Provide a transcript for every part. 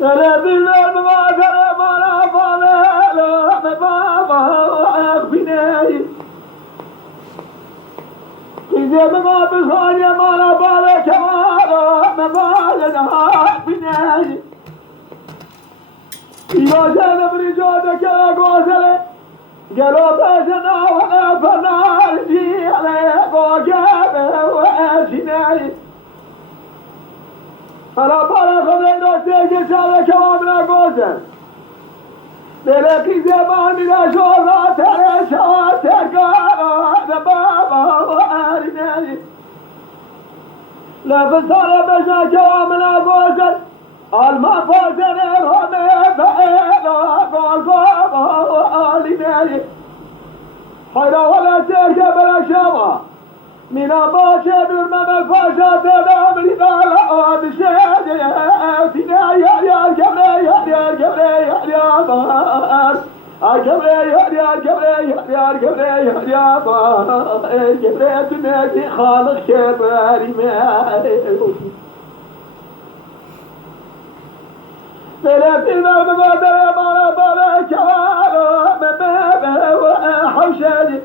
تلفزيون مغادر مالا فاضل مبابا بناي إذا مغادر صاني مالا فاضل كمالا مبابا بناي إذا جانا بريجودك يا غوزل قالوا باشنا وانا فنار جي عليك وجابه واشناي أنا بارا خذينا سيجي سالك وامنا غوزل لكن زمان من شورا ترى شاتك أنا بابا وارناي لا بصار بشنا كوامنا غوزل الما فوزن رمي فإلا قال بابا وارناي حيرا ولا سيرك بلا شوا من أباشا برمم الفاشا تنام لبالا بشاجة أوتنا يا الجبري يا الجبري يا بار الجبري يا الجبري يا الجبري يا بار الجبري تنادي خالق شباري ما ثلاثين المقدرة مالا بالا كوالا مبابا وحوشاني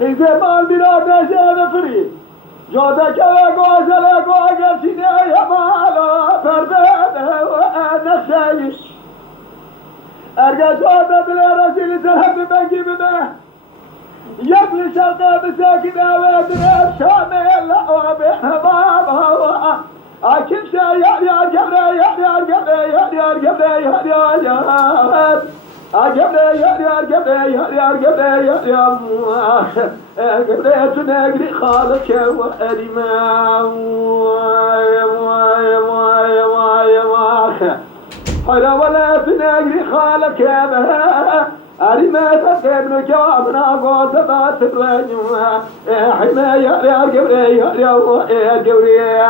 إذا ما البلاد نشأ فريد جودك يا غوزل يا غوزل سيني يا مالا فربانة ونخشايش أرجع جودة بلا رسيل تهب بنجي بنا يبلي شرطة بساكنة ويدنا شامل وبحبابا أكيد شيء يا جبري يا جبري يا جبري يا أجبري يا جبري يا جبري يا جبري تنقري خالك وأريما حلا ولا تنقري خالك يا أريما تبنك وابنا قوسة تبرنيما حما يا جبري يا جبري